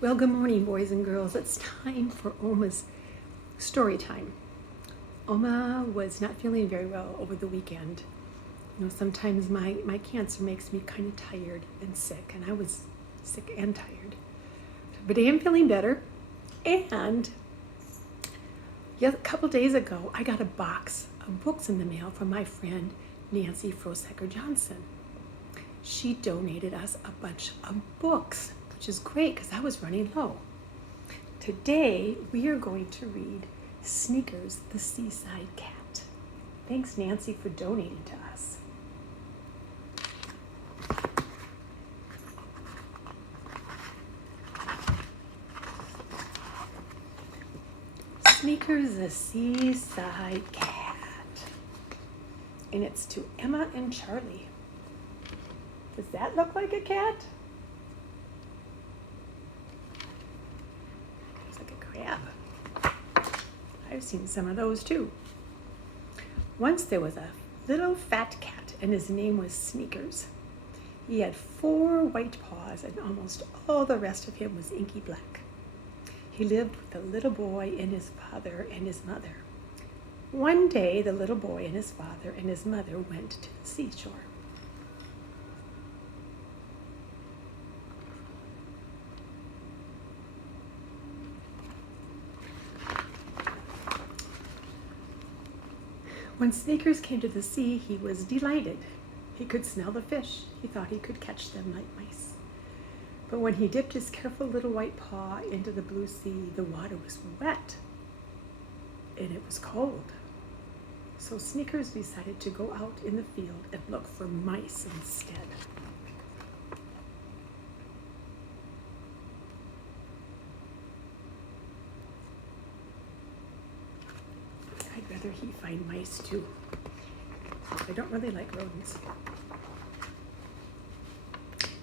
Well, good morning, boys and girls. It's time for Oma's story time. Oma was not feeling very well over the weekend. Sometimes my cancer makes me kind of tired and sick, and I was sick and tired. But I am feeling better. And a couple days ago, I got a box of books in the mail from my friend Nancy Frosecker Johnson. She donated us a bunch of books, which is great because I was running low. Today, we are going to read Sneakers, the Seaside Cat. Thanks, Nancy, for donating to us. Sneakers, the Seaside Cat. And it's to Emma and Charlie. Does that look like a cat? Looks like a crab. I've seen some of those too. Once there was a little fat cat, and his name was Sneakers. He had 4 white paws, and almost all the rest of him was inky black. He lived with a little boy and his father and his mother. One day, the little boy and his father and his mother went to the seashore. When Sneakers came to the sea, he was delighted. He could smell the fish. He thought he could catch them like mice. But when he dipped his careful little white paw into the blue sea, the water was wet and it was cold. So Sneakers decided to go out in the field and look for mice instead. I'd rather he find mice too. I don't really like rodents.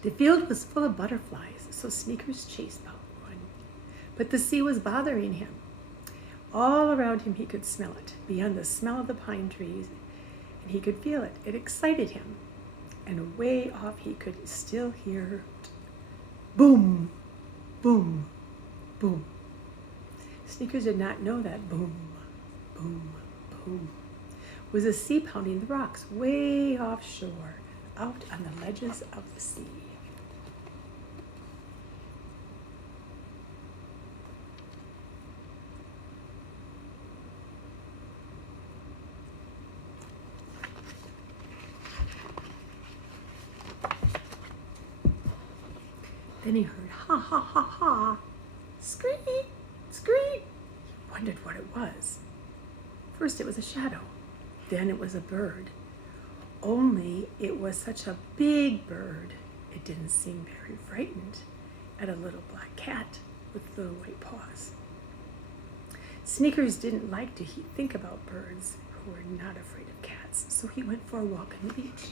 The field was full of butterflies, so Sneakers chased out one. But the sea was bothering him. All around him he could smell it, beyond the smell of the pine trees, and he could feel it. It excited him. And way off he could still hear boom, boom, boom. Sneakers did not know that boom, boom, boom was a sea pounding the rocks way offshore, out on the ledges of the sea. Then he heard ha ha ha ha, scream, scream. He wondered what it was. First it was a shadow, then it was a bird. Only it was such a big bird, it didn't seem very frightened at a little black cat with little white paws. Sneakers didn't like to think about birds who were not afraid of cats, so he went for a walk on the beach.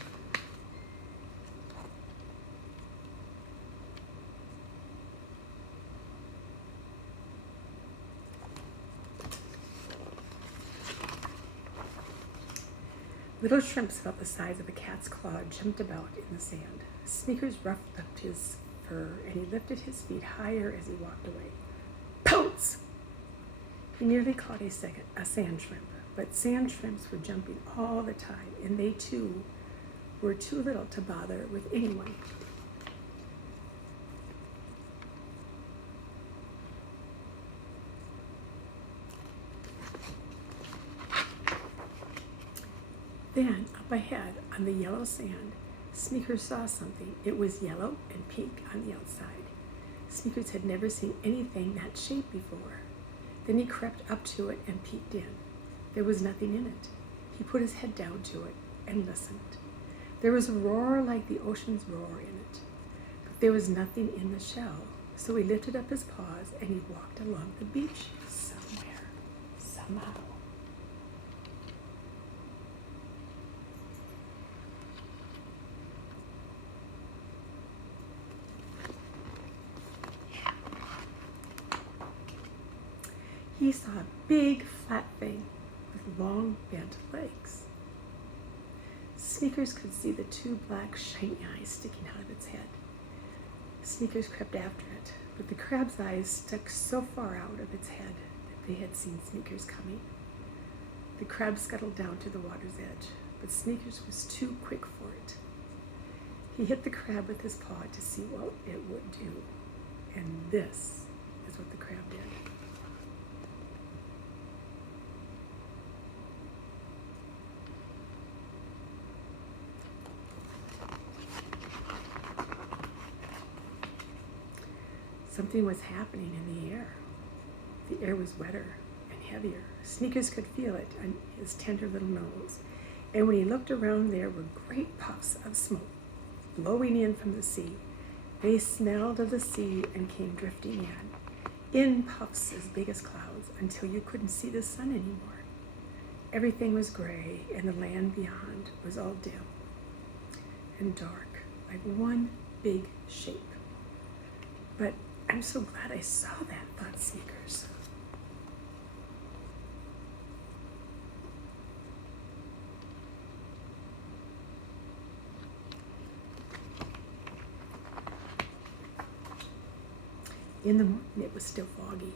Little shrimps about the size of a cat's claw jumped about in the sand. Sneakers ruffled up his fur, and he lifted his feet higher as he walked away. Pounce! He nearly caught a sand shrimp, but sand shrimps were jumping all the time, and they too were too little to bother with anyone. Then, up ahead on the yellow sand, Sneakers saw something. It was yellow and pink on the outside. Sneakers had never seen anything that shape before. Then he crept up to it and peeked in. There was nothing in it. He put his head down to it and listened. There was a roar like the ocean's roar in it, but there was nothing in the shell. So he lifted up his paws and he walked along the beach somewhere, somehow. He saw a big flat thing with long bent legs. Sneakers could see the 2 black shiny eyes sticking out of its head. Sneakers crept after it, but the crab's eyes stuck so far out of its head that they had seen Sneakers coming. The crab scuttled down to the water's edge, but Sneakers was too quick for it. He hit the crab with his paw to see what it would do, and this is what the crab did. Something was happening in the air. The air was wetter and heavier. Sneakers could feel it on his tender little nose. And when he looked around, there were great puffs of smoke blowing in from the sea. They smelled of the sea and came drifting in puffs as big as clouds, until you couldn't see the sun anymore. Everything was gray, and the land beyond was all dim and dark, like one big shape. But I'm so glad I saw that, thought Sneakers. In the morning, it was still foggy.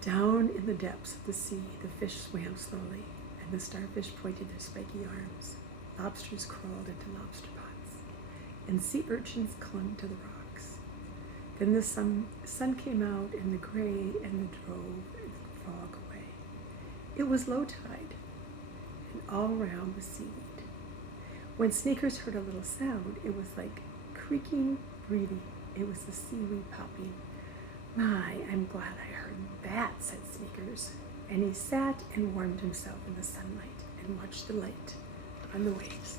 Down in the depths of the sea, the fish swam slowly, and the starfish pointed their spiky arms. Lobsters crawled into lobster pots, and sea urchins clung to the rocks. Then the sun came out, and the gray and the drove the fog away. It was low tide, and all around was seaweed. When Sneakers heard a little sound, it was like creaking breathing. It was the seaweed popping. My, I'm glad I heard that, said Sneakers. And he sat and warmed himself in the sunlight and watched the light on the waves.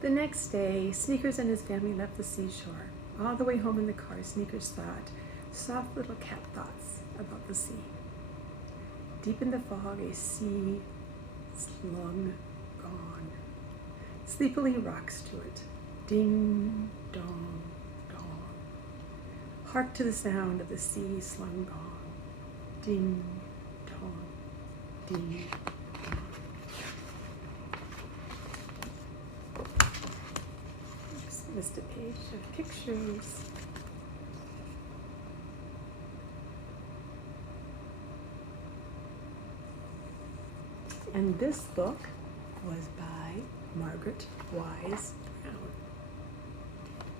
The next day, Sneakers and his family left the seashore. All the way home in the car, Sneakers thought soft little cat thoughts about the sea. Deep in the fog, a sea slung gone. Sleepily rocks to it. Ding, dong, dong. Hark to the sound of the sea slung gone. Ding, dong, ding, dong. Missed a page of pictures. And this book was by Margaret Wise Brown.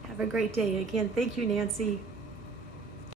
Have a great day. Again, thank you, Nancy.